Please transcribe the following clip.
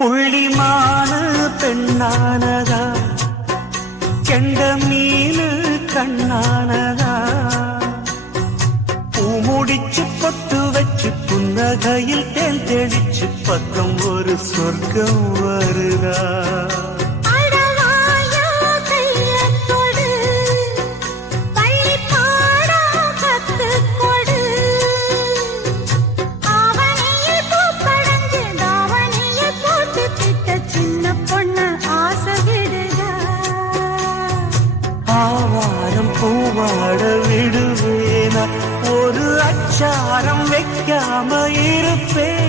புள்ளிமானு பெண்ணானதா, கெண்ட மீனு கண்ணானதா, பூமுடிச்சு பொட்டு வச்சு புன்னகையில் தேன் தெளிச்சு பக்கம் ஒரு சொர்க்கம் வருதா. ஆவாரம் பூவாட விடுவேனா, ஒரு அச்சாரம் வைக்காம இருப்பேன்.